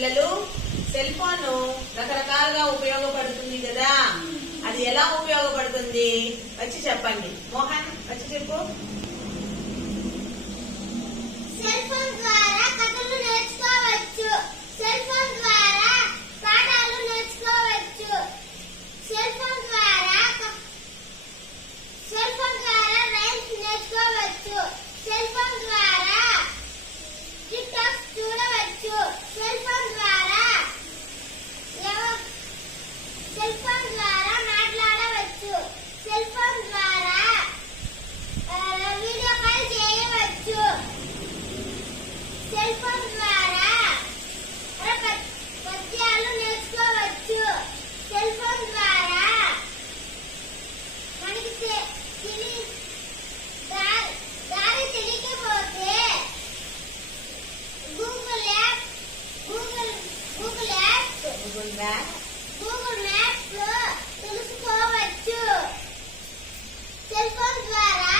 పిల్లలు cell phone రకరకాలుగా ఉపయోగపడుతుంది కదా. అది ఎలా ఉపయోగపడుతుంది? వచ్చి చెప్పండి. మోహన్ వచ్చి చెప్పు. సెల్ ఫోన్ ద్వారా కథలు నేర్చుకోవచ్చు సెల్ ఫోన్ ద్వారా పాఠాలు నేర్చుకోవచ్చు సెల్ ఫోన్ ద్వారా క- సెల్ ఫోన్ ద్వారా రైమ్స్ నేర్చుకోవచ్చు సెల్ ఫోన్ ద్వారా టిక్ టాక్ చూడవచ్చు సెల్ ఫోన్ ద్వారా ఎవ- సెల్ ఫోన్ ద్వారా మాట్లాడవచ్చు సెల్ ఫోన్ ద్వారా ఆ, వీడియో కాల్ చేయవచ్చు సెల్ ఫోన్ ద్వారా ప- పద్యాలు నేర్చుకోవచ్చు సెల్ ఫోన్ ద్వారా మనకి తె- తెలి- దా- దారి తెలియకపోతే Google app Google Google app Google map Google మ్యాప్స్లో తెలుసుకోవచ్చు సెల్ ఫోన్ ద్వారా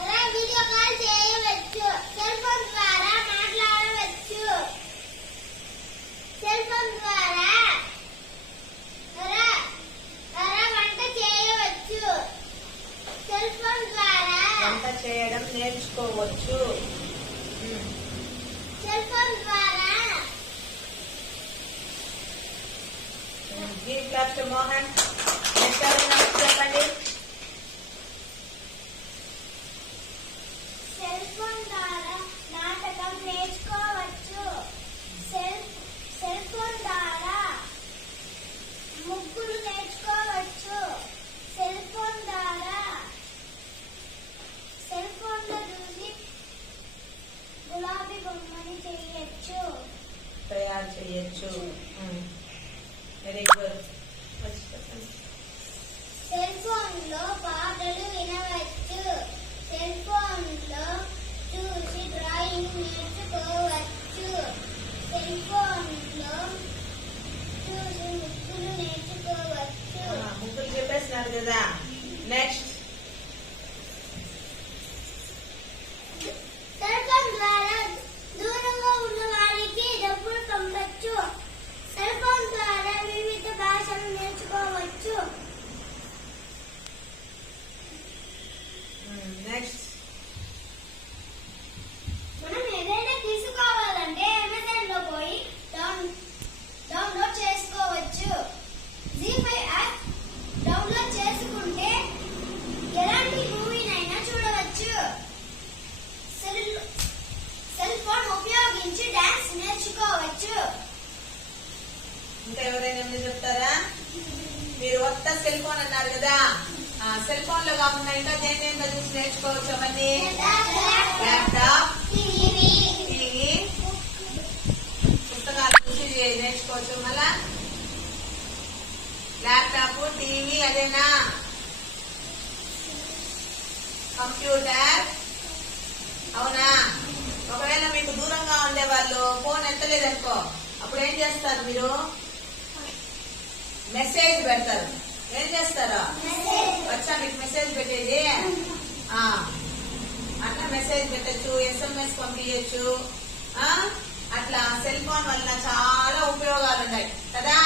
అలా వీడియో కాల్ చేయవచ్చు సెల్ ఫోన్ ద్వారా మాట్లాడవచ్చు సెల్ ఫోన్ ద్వారా వంట చేయవచ్చు సెల్ ఫోన్ ద్వారా వంట చేయడం నేర్చుకోవచ్చు. సెల్ ఫోన్ ద్వారా give class to Mohan next ఎవరైనా చెప్పండి సెల్ ఫోన్ ద్వారా నాటకం నేర్చుకోవచ్చు. సెల్ సెల్ ఫోన్ ద్వారా ముగ్గులు నేర్చుకోవచ్చు. సెల్ ఫోన్ ద్వారా సెల్ ఫోన్లో చూసి గులాబీ బొమ్మని చేయొచ్చు. తయారు చేయొచ్చు. వెరీ గుడ్ వచ్చి చెప్పండి సెల్ ఫోన్లో పాటలు వినవచ్చు. సెల్ ఫోన్లో చూసి డ్రాయింగ్ నేర్చుకోవచ్చు. సెల్ ఫోన్లో చూసి ముగ్గులు నేర్చుకోవచ్చు. కదా. నెక్స్ట్ సెల్ ఫోన్ అన్నారు కదా. సెల్ ఫోన్లో కాకుండా ఇంకా దేంట్లో చూసి నేర్చుకోవచ్చు అవన్నీ? ల్యాప్టాప్ టీవీ టీవీ పుస్తకాలు చూసి నేర్చుకోవచ్చు? మళ్ళా? ల్యాప్టాప్ టీవీ అదేనా? కంప్యూటర్ అవునా? ఒకవేళ మీకు దూరంగా ఉండే వాళ్ళు ఫోన్ ఎత్తలేదనుకో అప్పుడు ఏం చేస్తారు మీరు? మెసేజ్ పెడతారు. ఏం చేస్తారు? వచ్చా మీకు మెసేజ్ పెట్టేది. అట్లా మెసేజ్ పెట్టచ్చు ఎస్ఎంఎస్ పంపించచ్చు అట్లా సెల్ ఫోన్ వల్ల చాలా ఉపయోగాలు ఉన్నాయి కదా?